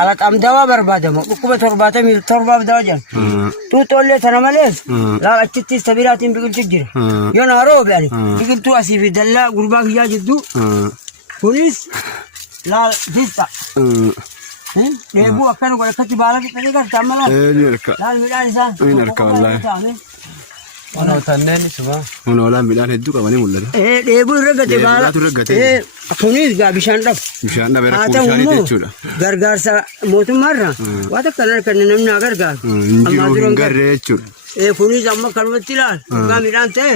alat amdawa barbadamu dhukkuba 77 dawajan tuutolle tana malees la achitti sabiraatiin biqiltu jira yoon haroo beani biqiltuu asii fi dallaa gurbaa kiyyaa jiddu kunis la dista deebu akkana godhatti baala qixxee gartaa mala laal midhaan isaa wallahi Ono tanneen suba. Ono la midhaan hedduu qabanii mul'ata. Deebu irra gate baala. Kunis gaa bishaan dhab. Bishaan dhabe rakkoo bishaanii jechuudha. Gargaarsa mootummaarra waan akka kan namni gargaaru. Injiruu hin garree jechuudha. Kunis amma kalmatti ilaal. Gaa midhaan ta'e.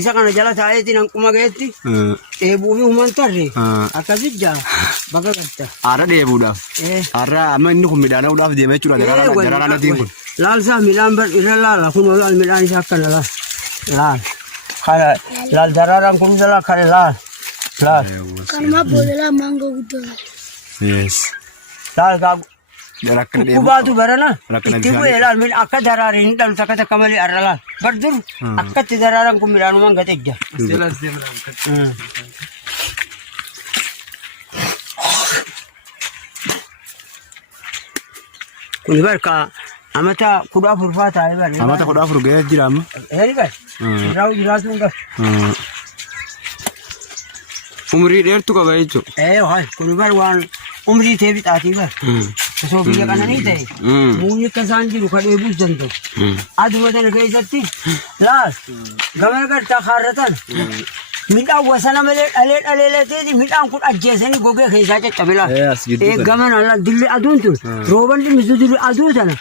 Isa kana jala taa'eetiin hanquma geetti. Deebuu fi uuman tarree. Akkasii jaa bakka galta. Aara deebuudhaaf. Aara amma inni kun midhaanaudhaaf deema jechuudha. Dararaan adiin kun. Laal saa midhaan bar irra laala kun laal midhaan isaa akkana laal. Laal. Kana laal dararaan kun jala kana laal. Laal. Kalma boodala mango guddaa. Yes. Laal gaa. Rakkana deemu. Kubaatu barana. Itti bu'ee laal midhaan akka daraariin hin dhalu takka takka malee arra laal. Bar dur akkatti dararaan kun midhaanumaan gate ejja. Kun barka amata kuda furfata ay bar. Amata kuda fur gaya jira amma. Bar. Rawu jiraatu ngas. Umri dheertu qaba jechuudha. Hay kun bar waan umri ta'e bitaati bar. So biyya kananii ta'e. Muunni akka isaan jiru kan eebuus danda'u. Aduma sana keessatti laal gamana gartaa kaarratan. Midhaan wasana malee dhalee midhaan kun ajjeesanii gogee keessaa caccabila. Gamana laal dilli aduun tun rooban dhimmisu dilli aduu sana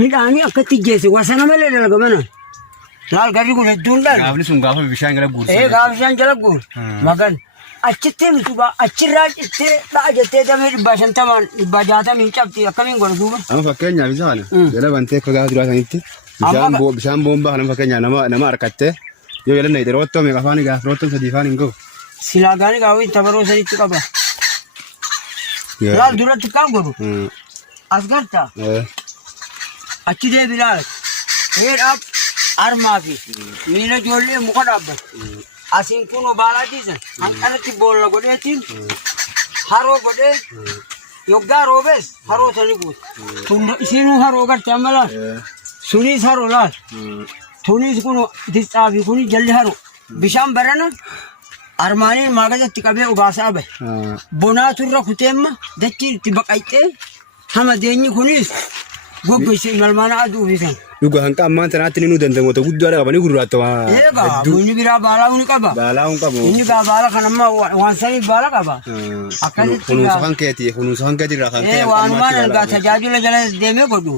midhaanii akkatti jeesse wasana malee dhala gamana. Laal garri kun hedduun dhala. Gaafni sun gaafa bishaan jala guursa. Gaafa bishaan jala guursa. Magan achitti mituba achirraa cittee dha'a jettee damee 50 60 cabti akkamiin godha duuba. Amma fakkeenyaaf isa kana jala bantee akka gaafa duraa sanitti bishaan boombaa kana fakkeenyaaf nama harkattee yoo yalanna hidhe rootoo meeqa afaan egaa rootoo sadii afaan hin gahu. Silaa gaanii gaawwiin tabaroo sadiitti qaba. Laal duratti kan godhu as gartaa achi deebi laala dheedhaaf armaa fi miila ijoollee muka dhaabbatu. Asiin kun baalaatiisan hanqarratti boolla godheetiin haroo godhee yoggaa roobees haroo sanii guutu. Isinuu haroo gartee amma laal sunis haroo laal. Tunis kun disxaa fi kun jalli haroo bishaan barana armaaniin maagazatti qabee obaasaa bahe. Bonaa turra kuteemma dachii itti baqaqxee hama deenyi kunis goggose malmaana aduu bisan. Dhuga hanqa ammaan tanaatti ni nu dandamoota guddaadha qabanii gurraattama. Bunni biraa baalaa huni qaba. Baalaa hun qabu. Inni gaa baala kan amma waan saniif baala qaba. Akkasitti kunuunsa kan keetii irraa kan kee. Waanumaan ergaa tajaajila jala deemee godhu.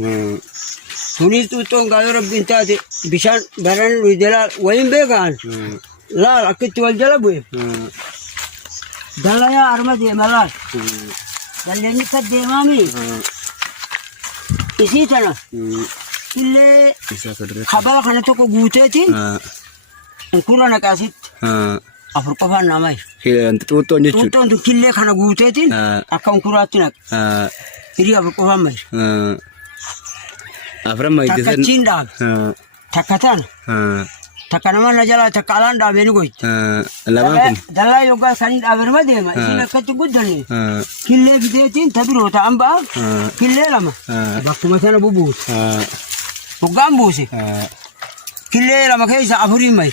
Tunis tuutoon gaa yoo rabbiin taate bishaan baran jalaa wayin beekan. Laal akkitti wal jala bu'e. Dalayaa arma deema laal. Dalleenni akka deemaami. Isii tana. Illee kabala kana tokko guuteetiin kurra naqaasitti afur qofaan namay. Tuuttoon jechuudha. Tuuttoon tun killee kana guuteetiin akka unkuraatti naqa. Hirii afur qofaan mayi. Afran mayi takka achiin dhaabe. Takka tana. Takka nama na jalaa takka alaan dhaabee ni goyti. Lamaan kun. Dalaa yoggaa sanii dhaaberma deema. Isin akkatti guddanne. Killee fideetiin tabiroo ta'an ba'a. Killee lama. Bakkuma sana bubuutu. Hoggaan buuse. Killee lama keessa afurii mayi.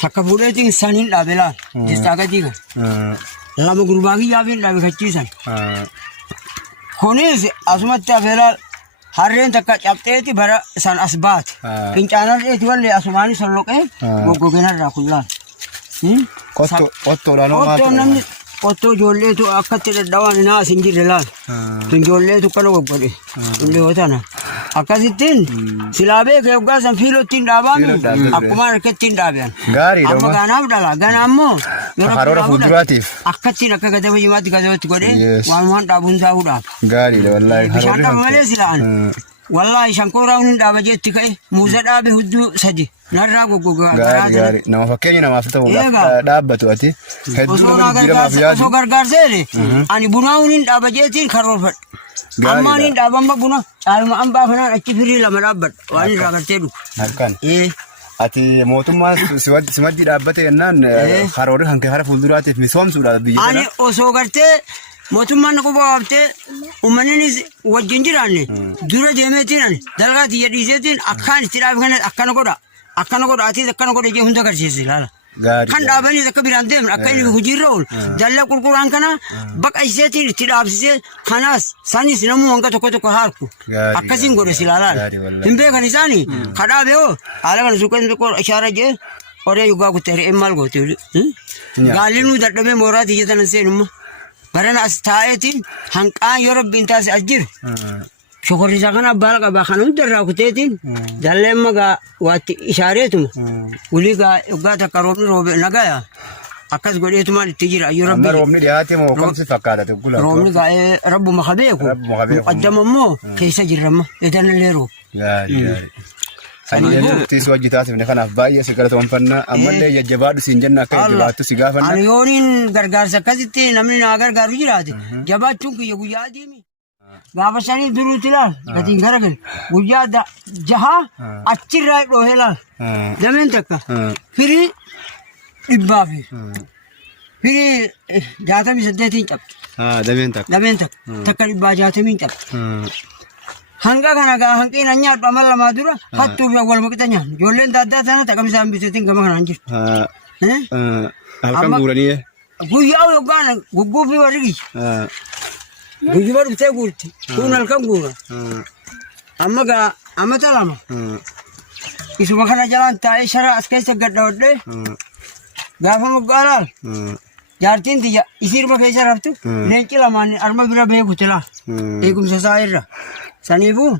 Takka fuudheetiin saniin dhaabe laal. Distaa gadii kan. Lama gurbaa kiyyaa fi dhaabe kachiisan. Kunis asumatti hafee laal. Harreen takka cabxeeti bara san as baate. Fincaanarreeti wallee asumaanii solloqee goggogenarraa kun laal. Qottoodhaan Qottoo namni qottoo ijoolleetu akkatti dadhawaan naa asin jirre laal. Ijoolleetu kana goggodhe. Illee tana. Akkasittiin silaa beekee yoggaa san fiilottiin dhaabaami akkuma harkattiin dhaabean. Gaariidha. Amma gaanaaf dhala. Gana ammoo karoora fuulduraatiif. Akkattiin akka gadaba jimaatti gadabatti godhee waan dhaabuun isaa fuudhaaf. Gaariidha wallaahi. Bishaan dhaba malee silaan. Wallaahi shankooraa hundi dhaaba jetti ka'e muuza dhaabe hudduu sadi. Narraa goggogaa. Gaarii nama fakkeenyi namaaf ta'u dhaabbatu ati. Osoo gargaarseere ani bunaa hundi dhaaba jettiin karoorfadha. Ammaan hin dhaabamma buna caaluma ambaa kanaan achi firii lama dhaabbadha waan irraa gartee dhufu. Halkan. Ati mootummaa simaddi dhaabbate jennaan karoora kan kee hara fuulduraatiif misoomsuudhaaf biyya kana. Ani osoo gartee mootummaan na qofa waaftee uummannis wajjin jiraanne dura deemeetiin dalgaa xiyya dhiiseetiin akkaan itti dhaabe kana akkana godha atiis akkana godha jee hunda agarsiise ilaala. Kan dhaabanii akka biraan deeman akka inni hojiirra oolu dallaa qulqullaan kana baqa iseetiin itti dhaabsisee kanaas sanis namuu hanga tokko harku akkasiin godhe silaalaan hin beekan isaanii kadhaabe hoo haala kana suuqeen tokko ishaara jee qoree yugaa kutte re'een maal goote gaallinuu dadhabee mooraati jetan seenumma barana as taa'eetiin hanqaan yoo rabbiin taase as jiru shokorrisaa kana baala qabaa kan hundarraa kuteetiin dalleen magaa waatti ishaareetuma ulii gaa takka roobni roobe nagaya akkas godheetumaan itti jira yoo rabbi roobni dhiyaate moo kamsi fakkaata tuggula roobni gaa'ee rabbuma kabeeku muqaddama immoo keessa jirramma edanillee roob Ani teessoo hojii taasifne kanaaf baay'ee si galatoomfanna ammallee jajjabaadhu siin jenna akka jajjabaattu si gaafanna. Ani yooniin gargaarsa akkasitti namni naa gargaaru jiraate jabaachuun kiyya guyyaa adeemi. Gaafa shanii duruuti ilaal gatiin garagalu guyyaa jahaa achirraa dhoohee ilaal dameen takka firii dhibbaa fi firii 68 cabdi. Dameen takka dhibbaa 60 cabdi. Hanga kana gaa hanqina nyaadhu amma lamaa dura hattuu fi wal maqxa nyaannu ijoolleen daaddaa sana taqamisaan biseetiin gama kanaan jirtu. Halkan guuranii guyyaa yookaan gugguufi warri kiyya. Guyyuma dhuftee guurti kun halkan guura. Amma gaa amata lama. Isuma kana jalaan taa'ee shara as keessa gadhawadhee gaafa moggaa laal. Jaartiin tiyya isiirma keessa raftu leenci lamaan arma bira beekuti laa eegumsa isaa irra. Saniifuu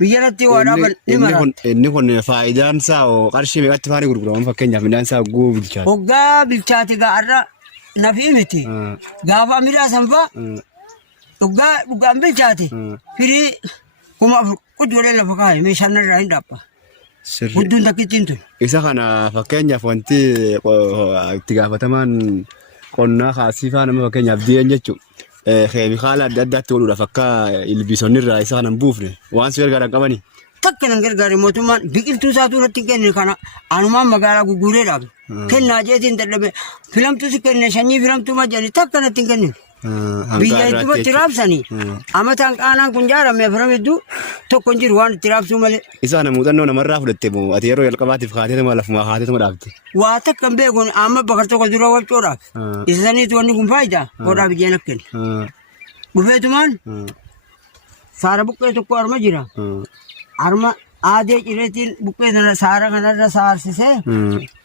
biyyatti waa dhaaban ni mara. Inni kun faayidaan isaa qarshii meeqatti faana gurguraman fakkeenyaaf midhaan isaa hogguu bilchaate. Hoggaa bilchaate gaarra nafii miti. Gaafa midhaasan fa'a hoggaa dhugaan bilchaate firii 1000 quduree lafa kaa'e meeshaan irraa hin dhaabba. Gudduun takkittiin tun. Isa kana fakkeenyaaf wanti itti gaafatamaan qonnaa kaasii faana fakkeenyaaf diiran jechuudha. Keemikaala adda addaatti ooluudhaaf akka ilbiisonni irraa isa kana hin buufne waan si gargaaran qabanii. Takka nan gargaare mootummaan biqiltuu isaatu irratti hin kenne kana anumaan magaalaa gugguuree dhaabe. Kennaa jeetiin dadhabe filamtuu si kenne sanyii filamtuu majjani takka natti hin kennine. Biyya ittubatti raabsanii amataan qaanaan kun jaaramee afram hedduu tokko hin jiru waan itti raabsuu malee. Isa kana muuxannoo namarraa fudhatte moo ati yeroo jalqabaatiif kaateetuma lafumaa kaateetuma dhaabte. Waa takka hin beekun amma bakar tokko dura walcoodhaaf. Isa saniitu wanni kun faayidaa godhaa biyyeen akka kenne. Dhufeetumaan saara buqqee tokko arma jira. Arma aadee cireetiin buqqee sana saara kanarra saarsisee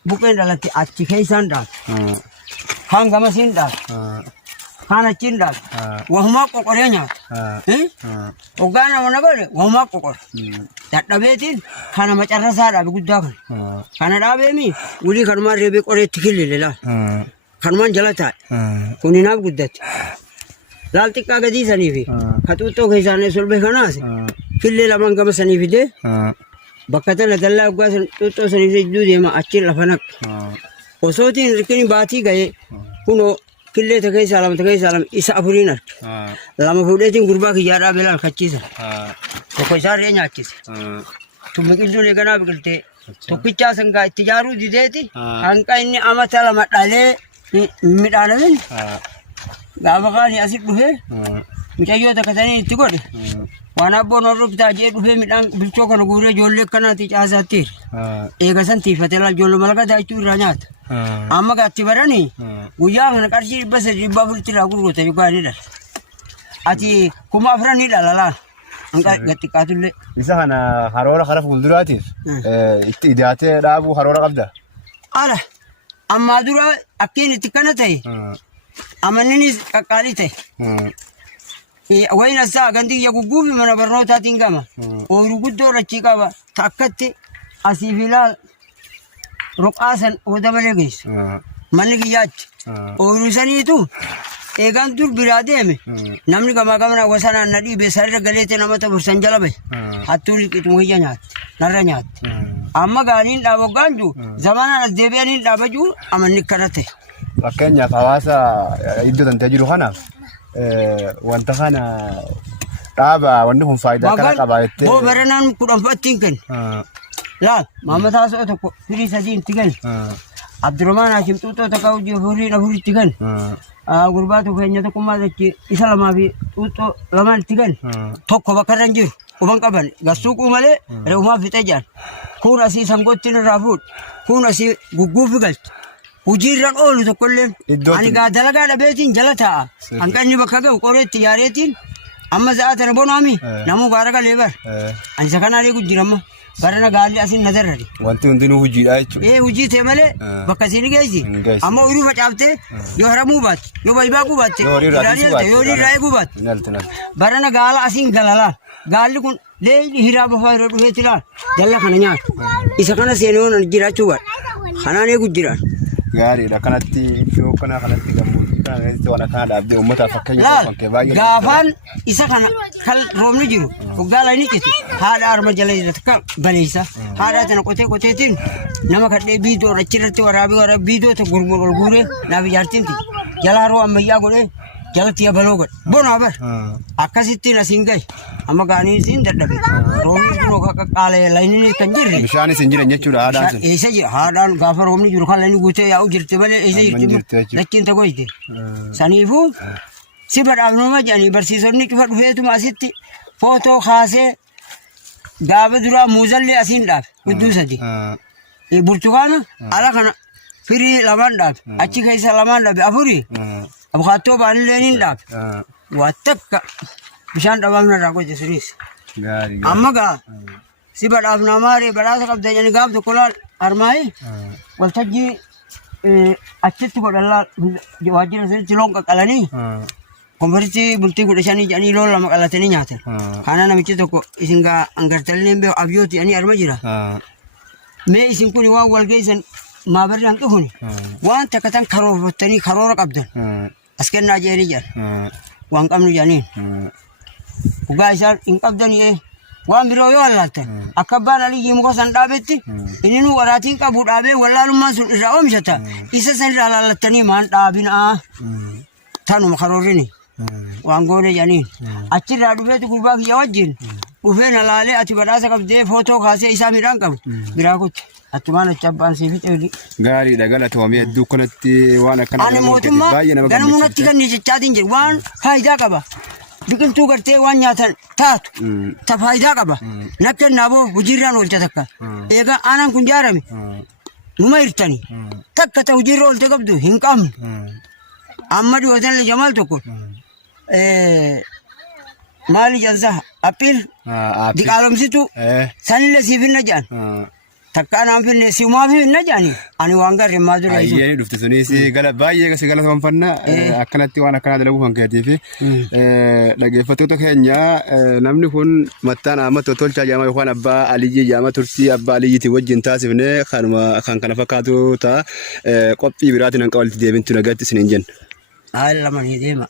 buqqeen dhalatti achi keessaan dhaabe. Kan gamasiin dhaabe. Kan achiin dhaabe. Wahumaa qoqoree nyaata. Hoggaa nama godhe wahumaa qoqore. Dadhabeetiin kana macarrasaa dhaabe guddaa kana. Kana dhaabeemi ulii kanumaan reebee qoreetti kilile laal. Kanumaan jala taa'e. Kuni naaf guddate. Laal xiqqaa gadii sanii fi kaxuuxxoo keessaan solbee kanaas killee lamaan gama sanii fidee bakka tana dallaa hoggaa xuuxxoo sanii jidduu deema achiin lafa naqe. Osootiin rikkini baatii ga'ee kunoo killee ta keessaa lama isa afuriin arge. Lama fuudheetiin gurbaa kiyyaa dhaabee laal kachiisa. Tokko isaa ree nyaachise. Tummi qilduun eeganaa biqiltee tokkichaa sangaa itti jaaruu dideeti hanqa inni amata lama dhalee midhaanamin gaafa kaanii asit dhufee micayyoo takka sanii itti godhe waan abboon warra bitaa jee dhufee midhaan bilchoo kana guuree ijoollee akkanaati caasaatti eega san tiifatee laal ijoollee malakataa jechuu irraa nyaata. Amma gaatti baranii guyyaa kana qarshii 300 irraa gurgurta yugaanidha. Ati 10,000 dhala hanga gatti qaatullee. Isa kana haroora kara fuulduraatiif itti idaatee dhaabuu haroora qabda. Ala ammaa dura akkiin itti kana ta'e amanninis qaqqaalii ta'e. Wayna isaa gandiyya gugguufi mana barnootaatiin gama. Ooyiruu guddoo rachii qaba takkatti asii fi laal roqaasan oda malee geessu. Manni kiyyaachi. Ooyiruu saniitu eegaan dur biraa deeme namni gamaa gamana wasanaan na dhiibee sarara galeete nama tabursan jala bahe hattuu liqitu wayya nyaatti narra nyaatti. Amma gaaniin dhaaboggaan jiru zamanaan as deebi'aniin dhaabajuu amanni akkana ta'e. Fakkeenyaaf hawaasa iddoo tantee jiru kanaaf wanta kana dhaaba wanni kun faayidaa kana qaba jettee. Boo baranaan 10 ittiin kenna. Laal maammataa so'o tokko firii 3 itti kenna. Abdurrahmaan Hashim xuuxoo takka hojii afurii itti kenna. Gurbaatu keenya tokkummaa jechi isa lamaa fi xuuxxoo lamaan itti gan tokko bakka irra hin jiru quban qaban gassuuquu malee re'umaa fixee jaan kun asii sangoottiin irraa fuudhu kun asii gugguufi galchu hojiirran oolu tokkolleen ani gaa dalagaa dhabeetiin jala taa'a hanga inni bakka ga'u qoreetti yaareetiin amma sa'a tana bonaami namuu gaara galee bar ani isa kanaalee gujjiramma barana gaalli asin nazarrari wanti hundinuu hojiidha jechuudha. Hojii ta'e malee bakka isin geessi amma uruu facaaftee yoo haramuu baatte yoo baay'ee baatte yoo irraa eeguu baatte barana gaala asin galalaan gaalli kun leeyyi hiraa bafaa irra dhufeetti laal jalla kana nyaatu isa kana seenee jiraachuu baadha kanaan eegu jiraan. Gaariidha kanatti iddoo kanatti gammoojjii kana keessatti waan akkana dhaabdee uummataaf fakkeenya tokko baay'ee. Gaafaan isa kana kan roobni jiru gaala inni citu haadha arma jala jirtu kan baleessa haadha tana qoteetiin nama kadhee biidoo achirratti waraabee biidoo gurguree naaf ijaartinti jala haroo ammayyaa godhee jalatti yabaloo godhe bonaa bar akkasittiin asiin gahe amma gaanii isin dadhabe roobni jiru qaqqaalee laayiniin kan jirre. Bishaanis hin jiran jechuudha haadhaan sun. Eessa jira haadhaan gaafa roobni jiru kan laayinii guutee yaa'u jirti malee eessa jirti lachiin ta'uu goyte saniifuu si badhaafnuma jedhanii barsiisonni cufa dhufeetuma asitti footoo kaasee gaafa duraa muuzallee asiin dhaabe gudduu sadi burtukaana ala kana firii lamaan dhaabe achi keessa lamaan dhaabe afurii abukaattoo baanillee niin dhaabe waa takka bishaan dhabaamna irraa goche sunis amma gaa si badhaafnaa maaree badhaasa qabda jedhanii gaaf tokko laal armaayii waltajjii achitti godhan laal waajjira sanitti loon qaqqalanii konferitti bultii 15 jedhanii loon lama qalatanii nyaatan kana namichi tokko isin gaa angartalleen beeku abyooti jedhanii arma jira mee isin kun waan wal geessan maabarri hanqifuni waan takka tan karoorfattanii karoora qabdan as kennaa jedhanii jedhan waan qabnu jedhaniin dhugaa isaan hin qabdanii waan biroo yoo allaaltan akka abbaan aliyyi muka san dhaabetti inni nu waraatiin qabu dhaabee wallaalummaan sun irraa oomishata isa san irraa laallattanii maan dhaabinaa tanuma karoorrini waan goone jedhaniin achirraa dhufeetu gurbaa kiyya wajjin dhufee na laalee ati badhaasa qabdee footoo kaasee isaa midhaan qabu biraa kutte attumaan achi abbaan siifii xeerri. Gaariidha galatoomee hedduu kanatti waan akkana ani mootummaa ganamuunatti kan jechaatiin jiru waan faayidaa qaba. Biqiltuu gartee waan nyaatan taatu ta faayidaa qaba. Nakkenna boo hojiirraan oolcha takka. Egaa aanaan kun jaarame numa hirtanii takka ta hojiirra oolte qabdu hin qabnu. Amma dhiyootan jamaal tokko maali jansa appiil diqaalomsitu sanillee siifinna jedhan. Takka anaan finne siumaa finna jedhani ani waan garri maa dura isu. Ayyee dhufte sunis gala baay'ee gasi gala toonfanna akkanatti waan akkanaa dalaguu kan keetii fi dhaggeeffattoota keenya namni kun mattaan amma tolchaa jedhama yookaan abbaa Aliyyi jedhama turtii abbaa Aliyyiitiin wajjin taasifne kanuma kan kana fakkaatu ta'a qophii biraatiin hanqa walitti deebintu nagatti isiniin jenna. Haala lamanii deema.